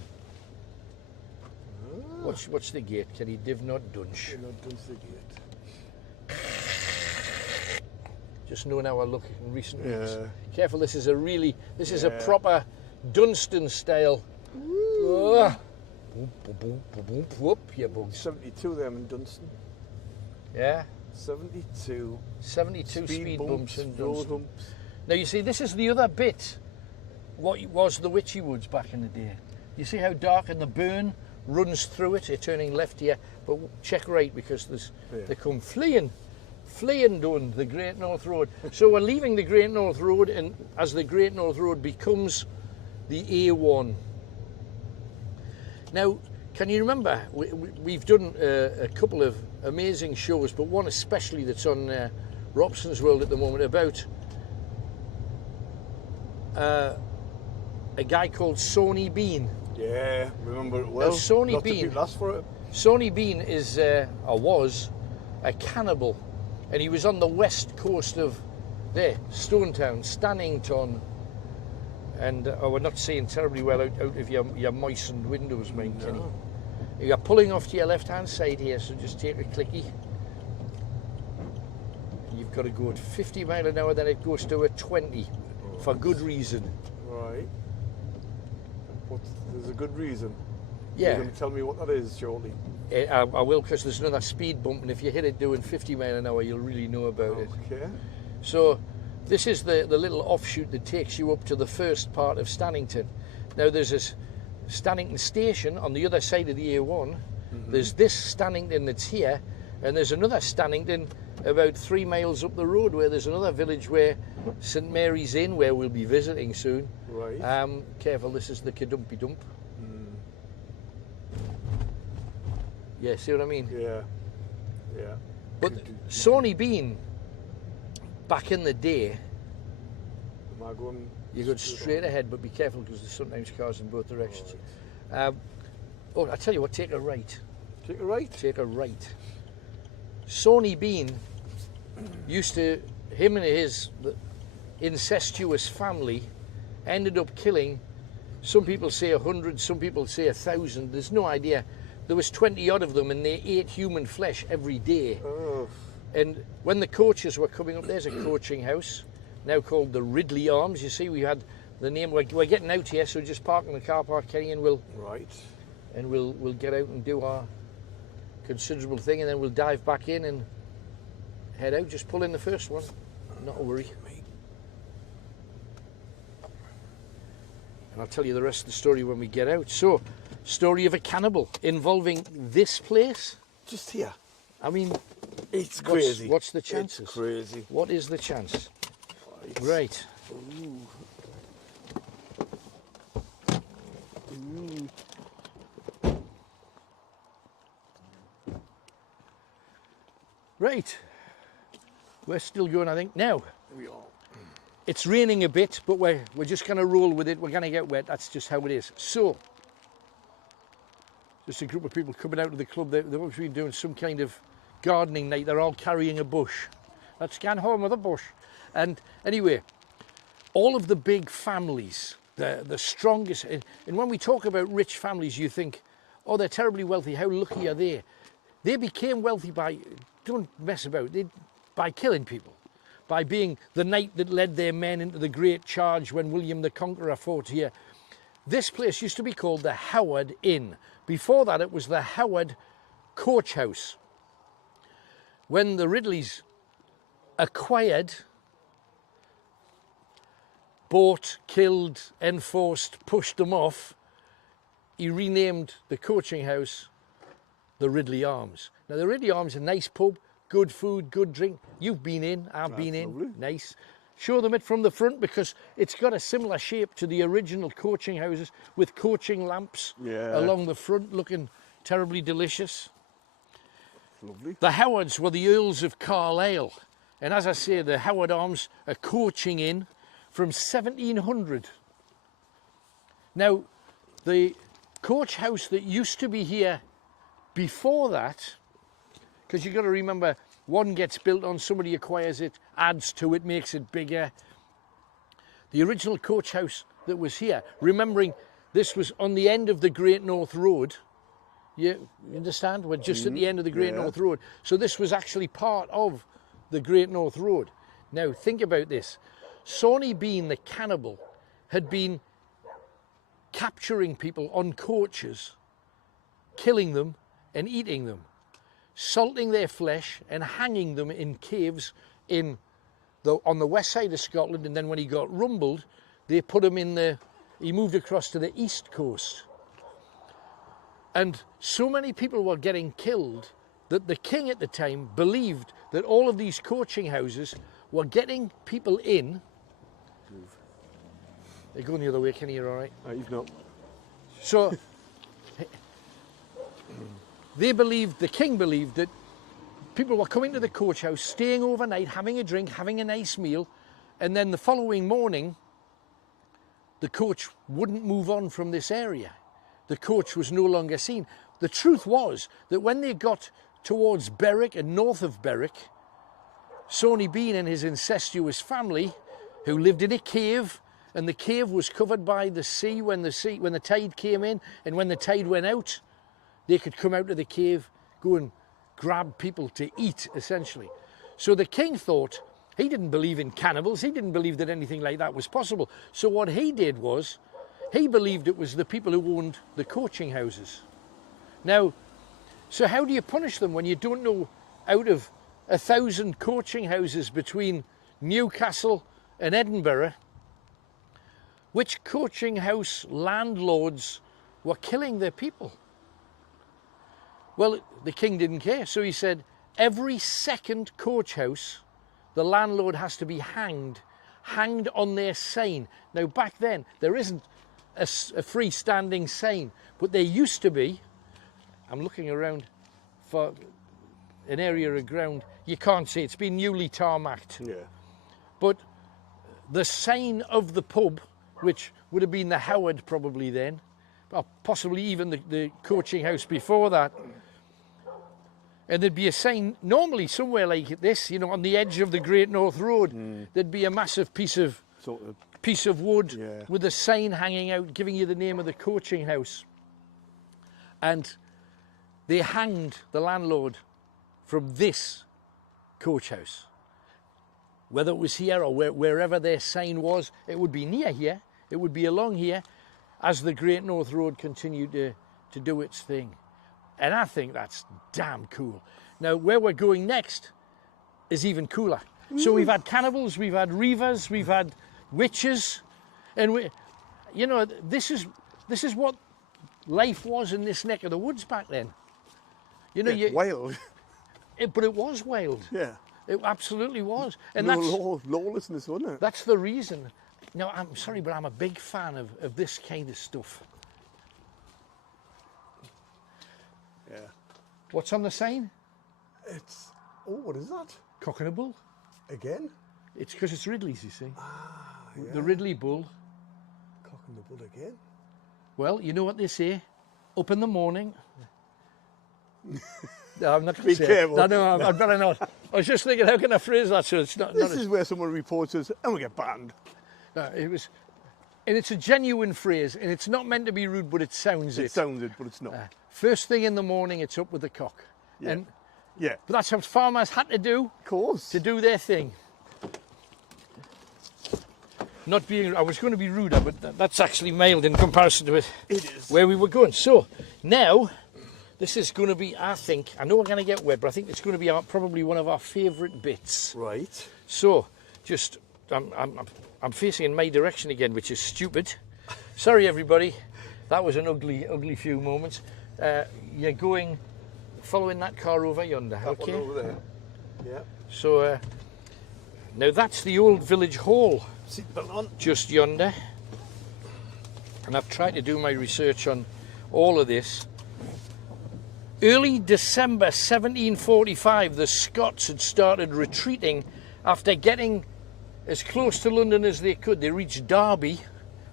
Watch the gate. Can he div not dunch? The gate. Just knowing how I look in recent weeks. Careful, this is a proper Dunstan style. Whoop, you bugs. 72 of them in Dunstan. Yeah. 72. 72 speed bumps in Dunstan. Bumps. Now you see, this is the other bit. What was the Witchy Woods back in the day. You see how dark, and the burn runs through it. You're turning left here, but check right, because they come fleeing down the Great North Road. So we're leaving the Great North Road, and as the Great North Road becomes the A1. Now, can you remember, we've done a couple of amazing shows, but one especially that's on Robson's World at the moment, about a guy called Sony Bean. Yeah, remember it well. Now, Sony Lots Bean. of people asked for it. Sony Bean is, or was, a cannibal, and he was on the west coast of there, Stonetown, Stannington, and we're not seeing terribly well out of your moistened windows, mate, Kenny. You're pulling off to your left-hand side here, so just take a clicky. You've got to go at 50 mile an hour, then it goes to a 20, for good reason. Right. There's a good reason. Yeah. You're going to tell me what that is, shortly. I will, because there's another speed bump, and if you hit it doing 50 mile an hour, you'll really know about it. Okay. So this is the little offshoot that takes you up to the first part of Stannington. Now there's this Stannington station on the other side of the A1. There's this Stannington that's here, and there's another Stannington about 3 miles up the road, where there's another village where St Mary's Inn, where we'll be visiting soon. Right. Careful, this is the Kadumpy Dump. Yeah, see what I mean? Yeah. Yeah. But Sony Bean, back in the day, Am I going? you go straight ahead, but be careful because there's sometimes cars in both directions. Right. Oh, I tell you what, take a right. Take a right. Take a right. Sony Bean used to, him and his incestuous family ended up killing, some people say 100, some people say 1,000, there's no idea. There was 20 odd of them and they ate human flesh every day. Oh. And when the coaches were coming up, there's a coaching house, now called the Ridley Arms. You see, we had the name, we're getting out here, so just park in the car park, Kenny, and we'll get out and do our considerable thing, and then we'll dive back in and head out. Just pull in the first one, not a worry. And I'll tell you the rest of the story when we get out. So, story of a cannibal involving this place. Just here. I mean, it's crazy. What's the chances? It's crazy. What is the chance? Right. Ooh. Ooh. Right. We're still going, I think. Now, Here we are. it's raining a bit, but we're just going to roll with it. We're going to get wet. That's just how it is. So, just a group of people coming out of the club. They've obviously been doing some kind of gardening night. They're all carrying a bush. Let's get home with a bush. And anyway, all of the big families, the strongest, and when we talk about rich families, you think, oh, they're terribly wealthy. How lucky are they? They became wealthy by, don't mess about, by killing people. By being the knight that led their men into the great charge when William the Conqueror fought here. This place used to be called the Howard Inn. Before that, it was the Howard Coach House. When the Ridleys acquired, bought, killed, enforced, pushed them off, he renamed the coaching house the Ridley Arms. Now, the Ridley Arms is a nice pub, good food, good drink. You've been in, I've been in, lovely. nice. Show them it from the front because it's got a similar shape to the original coaching houses with coaching lamps along the front, looking terribly delicious. Lovely. The Howards were the Earls of Carlisle, and as I say, the Howard Arms are coaching in from 1700. Now, the coach house that used to be here before that, because you've got to remember, one gets built on, somebody acquires it, adds to it, makes it bigger. The original coach house that was here, remembering this was on the end of the Great North Road. You understand? We're just at the end of the Great North Road. So this was actually part of the Great North Road. Now, think about this. Sony Bean, the cannibal, had been capturing people on coaches, killing them and eating them, salting their flesh and hanging them in caves on the west side of Scotland. And then when he got rumbled, they put him he moved across to the east coast. And so many people were getting killed that the king at the time believed that all of these coaching houses were getting people in. They're going the other way, Kenny, you're all right? He's not. So the king believed that people were coming to the coach house, staying overnight, having a drink, having a nice meal, and then the following morning, the coach wouldn't move on from this area. The coach was no longer seen. The truth was that when they got towards Berwick and north of Berwick, Sony Bean and his incestuous family, who lived in a cave, and the cave was covered by the sea when the tide came in, and when the tide went out, they could come out of the cave, go and grab people to eat, essentially. So the king thought, he didn't believe in cannibals, he didn't believe that anything like that was possible. So what he did was, he believed it was the people who owned the coaching houses. Now, so how do you punish them when you don't know, out of 1,000 coaching houses between Newcastle and Edinburgh, which coaching house landlords were killing their people? Well, the king didn't care, so he said, every second coach house, the landlord has to be hanged on their sign. Now, back then, there isn't a freestanding sign, but there used to be. I'm looking around. for an area of ground. You can't see, it's been newly tarmacked. Yeah. But the sign of the pub, which would have been the Howard probably then, or possibly even the coaching house before that, and there'd be a sign normally somewhere like this, you know, on the edge of the Great North Road, there'd be a massive piece of wood with a sign hanging out giving you the name of the coaching house. And they hanged the landlord from this coach house. Whether it was here or wherever their sign was, it would be near here, it would be along here as the Great North Road continued to do its thing. And I think that's damn cool. Now, where we're going next is even cooler. So we've had cannibals, we've had reavers, we've had witches, and you know, this is what life was in this neck of the woods back then. You know, wild. But it was wild. Yeah. It absolutely was. And lawlessness, wasn't it? That's the reason. Now, I'm sorry, but I'm a big fan of this kind of stuff. Yeah. What's on the sign? It's, what is that? Cock and a bull. Again? It's because it's Ridley's, you see. Yeah. The Ridley bull. Cock and the bull again? Well, you know what they say? Up in the morning. No, I'm not going to say careful. it. No, I'd better not. I was just thinking, how can I phrase that so it's not... This is where someone reports us and we get banned. No, it was... And it's a genuine phrase, and it's not meant to be rude, but it sounds it. It sounds it, but it's not. First thing in the morning, it's up with the cock. Yeah. And, yeah. But that's what farmers had to do. Of course. To do their thing. Not being... I was going to be ruder, but that's actually mild in comparison to it. It is. Where we were going. So, now... This is going to be, I think, I know we're going to get wet, but I think it's going to be probably one of our favourite bits. Right. So, just, I'm facing in my direction again, which is stupid. Sorry, everybody. That was an ugly few moments. You're going, following that car over yonder, that okay? One over there. Yeah. So, now that's the old village hall. Seatbelt on. Just yonder. And I've tried to do my research on all of this. Early December 1745, the Scots had started retreating after getting as close to London as they could. They reached Derby,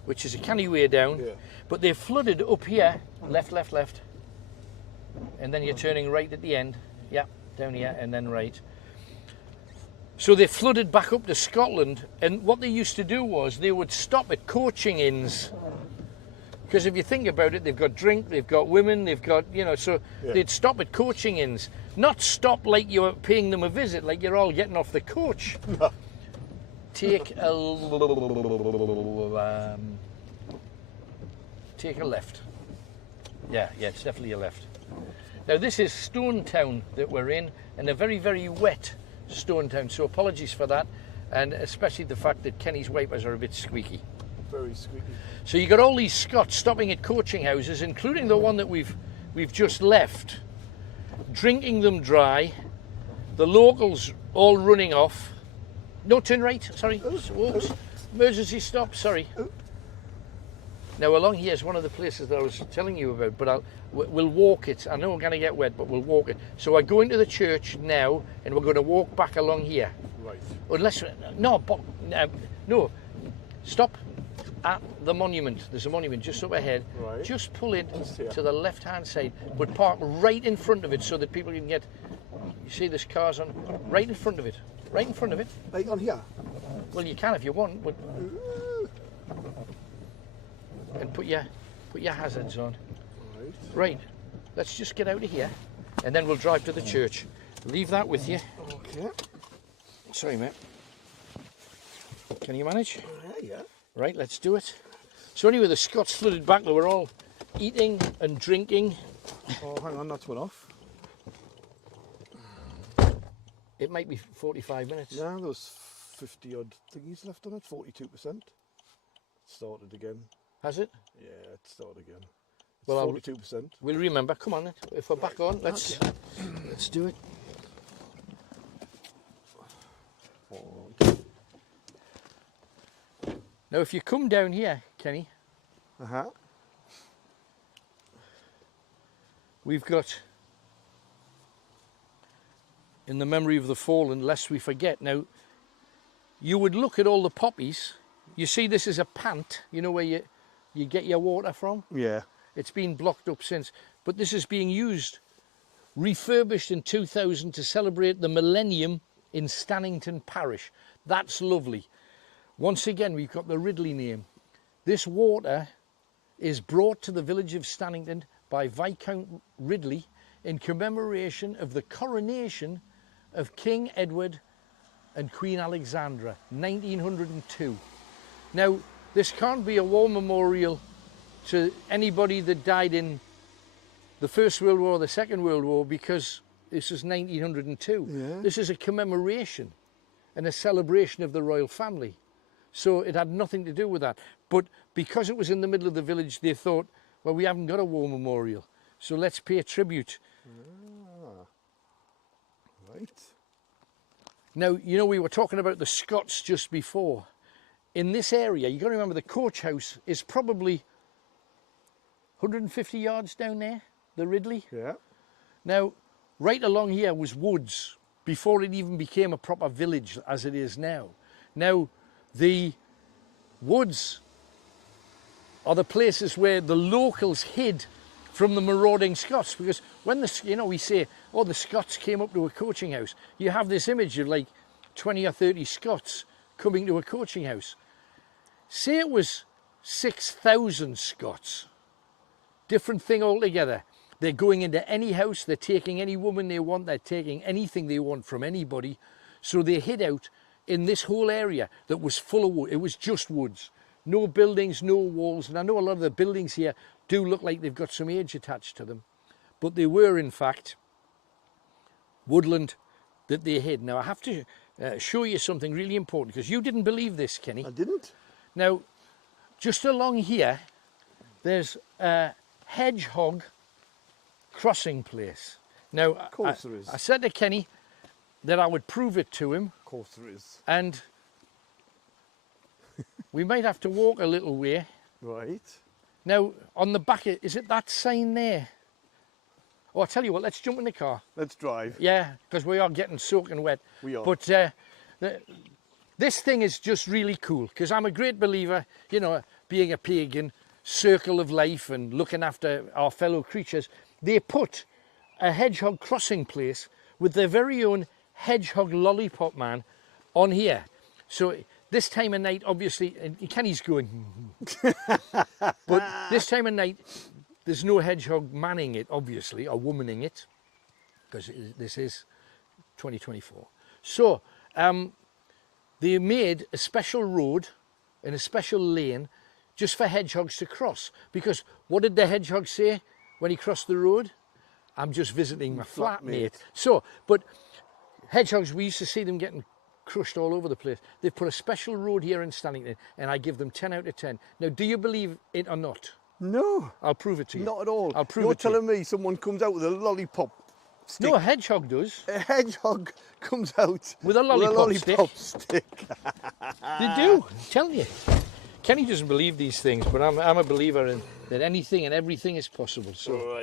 which is a canny way down, but they flooded up here, left, and then you're turning right at the end, down here, and then right. So they flooded back up to Scotland, and what they used to do was they would stop at coaching inns. Because if you think about it, they've got drink, they've got women, they've got, you know, so they'd stop at coaching inns. Not stop like you're paying them a visit, like you're all getting off the coach. Take a left. Yeah, it's definitely a left. Now this is Stone Town that we're in, and a very, very wet Stone Town, so apologies for that, and especially the fact that Kenny's wipers are a bit squeaky. Very squeaky. So you got all these Scots stopping at coaching houses, including the one that we've just left, drinking them dry, the locals all running off. No, turn right, sorry. Oops. Emergency stop, sorry. Now along here is one of the places that I was telling you about, but we'll walk it. I know we're going to get wet, but we'll walk it. So I go into the church now, and we're going to walk back along here. Right. Unless, no, stop at the monument. There's a monument just up ahead. Right. Just pull in to the left-hand side, but park right in front of it so that people can get, you see there's cars on, right in front of it. Right in front of it. Right on here? Well, you can if you want, but... And put your hazards on. Right. Let's just get out of here, and then we'll drive to the church. Leave that with you. Okay. Sorry, mate. Can you manage? Yeah. Right, let's do it. So anyway, the Scots flooded back. They were all eating and drinking. Oh, hang on, that's one off. It might be 45 minutes. Yeah, there's 50 odd thingies left on it, 42%. Started again. Has it? Yeah, it started again. It's Well, 42%. We'll remember. Come on, then. If we're back on, let's do it. Now, if you come down here, Kenny, we've got in the memory of the fallen, lest we forget. Now, you would look at all the poppies. You see this is a pant, you know, where you get your water from? Yeah. It's been blocked up since. But this is being used, refurbished in 2000 to celebrate the millennium in Stannington Parish. That's lovely. Once again, we've got the Ridley name. This water is brought to the village of Stannington by Viscount Ridley in commemoration of the coronation of King Edward and Queen Alexandra, 1902. Now, this can't be a war memorial to anybody that died in the First World War or the Second World War, because this is 1902. Yeah. This is a commemoration and a celebration of the royal family. So it had nothing to do with that. But because it was in the middle of the village, they thought, well, we haven't got a war memorial, so let's pay tribute. Ah, right. Now, you know, we were talking about the Scots just before. In this area, you've got to remember the coach house is probably 150 yards down there, the Ridley. Yeah. Now, right along here was woods before it even became a proper village as it is now. Now, the woods are the places where the locals hid from the marauding Scots, because when we say, oh, the Scots came up to a coaching house, you have this image of like 20 or 30 Scots coming to a coaching house. Say it was 6,000 Scots, different thing altogether. They're going into any house, they're taking any woman they want, they're taking anything they want from anybody. So they hid out in this whole area that was full of wood. It was just woods. No buildings, no walls. And I know a lot of the buildings here do look like they've got some age attached to them. But they were, in fact, woodland that they hid. Now, I have to show you something really important, because you didn't believe this, Kenny. I didn't. Now, just along here, there's a hedgehog crossing place. Now, Of course there is. I said to Kenny that I would prove it to him. Of course there is. And we might have to walk a little way. Right. Now, on the back, is it that sign there? Oh, I'll tell you what, let's jump in the car. Let's drive. Yeah, because we are getting soaking wet. We are. But this thing is just really cool, because I'm a great believer, you know, being a pagan, circle of life and looking after our fellow creatures. They put a hedgehog crossing place with their very own hedgehog lollipop man on here. So this time of night, obviously, and Kenny's going, but this time of night, there's no hedgehog manning it, obviously, or womaning it, because this is 2024. So they made a special road and a special lane just for hedgehogs to cross. Because what did the hedgehog say when he crossed the road? I'm just visiting my flatmate. So, but hedgehogs, we used to see them getting crushed all over the place. They've put a special road here in Stannington, and I give them 10 out of 10. Now, do you believe it or not? No. I'll prove it to you. Not at all. I'll prove You're it to you. telling me someone comes out with a lollipop stick? No, a hedgehog does. A hedgehog comes out With a lollipop stick. They do, I'm telling you. Kenny doesn't believe these things, but I'm a believer in that anything and everything is possible. So,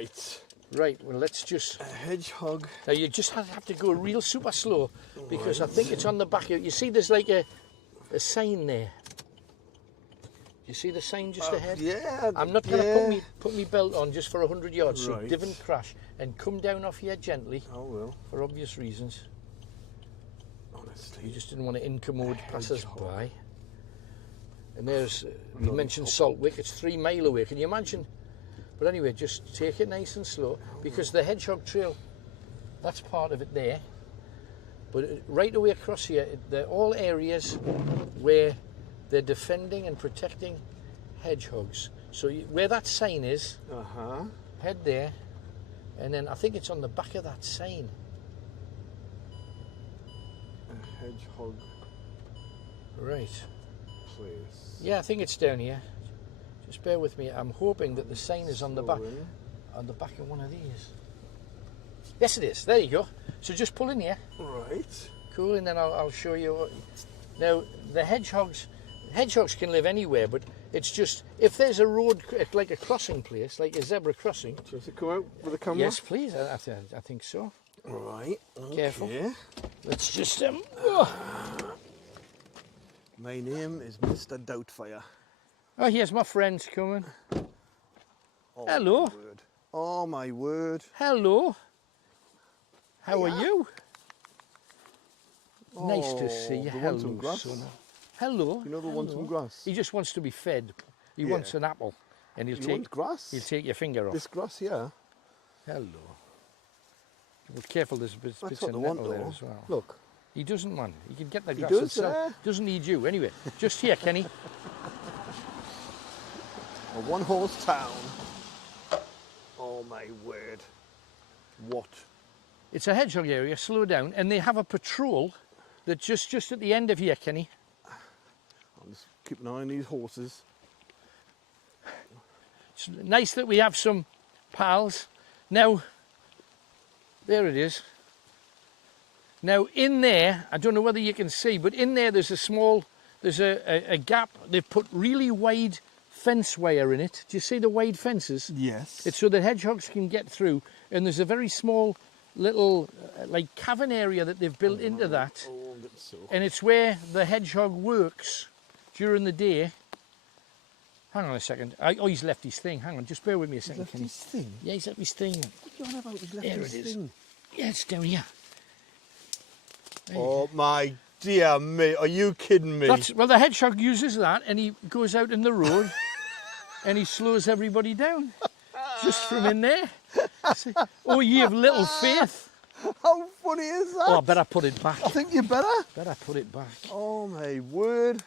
right, well, let's just... A hedgehog. Now, you just have to go real super slow, because I think it's on the back of... You see there's like a sign there. You see the sign just ahead? Yeah. I'm not going to put me belt on just for 100 yards, so Right. divin crash, and come down off here gently, Oh, well. for obvious reasons. Honestly. You just didn't want to incommode passers-by. And there's, you mentioned Saltwick, it's 3 miles away, can you imagine? But anyway, just take it nice and slow, because the hedgehog trail, that's part of it there. But right away across here, they're all areas where they're defending and protecting hedgehogs. So where that sign is, head there, and then I think it's on the back of that sign. A hedgehog Right. place. Yeah, I think it's down here. Just bear with me. I'm hoping that the sign is on the back of one of these. Yes, it is. There you go. So just pull in here. Right. Cool, and then I'll show you what... Now, the hedgehogs can live anywhere, but it's just, if there's a road, like a crossing place, like a zebra crossing... Does it come out with a camera? Yes, please. I think so. Right. Okay. Careful. Let's just My name is Mr. Doubtfire. Oh, here's my friends coming. Oh, Hello. My word. Oh my word. Hello. How Hiya. are you? Nice to see you. they want Hello, some grass. son. Hello. You know they want some grass. He just wants to be fed. He Yeah. wants an apple, and he'll You take want grass? He'll take your finger off. This grass here. Hello. But careful, there's bits That's of what they want nettle there though. as well. Look. He doesn't want. He can get the He grass does, himself. yeah. Doesn't need you anyway. Just here, Kenny. A one-horse town. Oh my word. What? It's a hedgehog area. Slow down, and they have a patrol that just at the end of here, Kenny. I'll just keep an eye on these horses. It's nice that we have some pals. Now, there it is. Now in there, I don't know whether you can see, but in there there's a gap. They've put really wide fence wire in it. Do you see the wide fences? Yes. It's so that hedgehogs can get through, and there's a very small little like cavern area that they've built into that, Oh, that's so. and it's where the hedgehog works during the day. Hang on a second. Oh, he's left his thing. Hang on, just bear with me a second, Left Kenny. his thing. Yeah, he's left his thing. What are you on about? He's left There his it is. thing. Yeah, it's down here. Oh my dear me! Are you kidding me? Well, the hedgehog uses that, and he goes out in the road, and he slows everybody down, just from in there. See? Oh, ye have little faith. How funny is that? Oh, I better put it back. I think you better. Better put it back. Oh my word!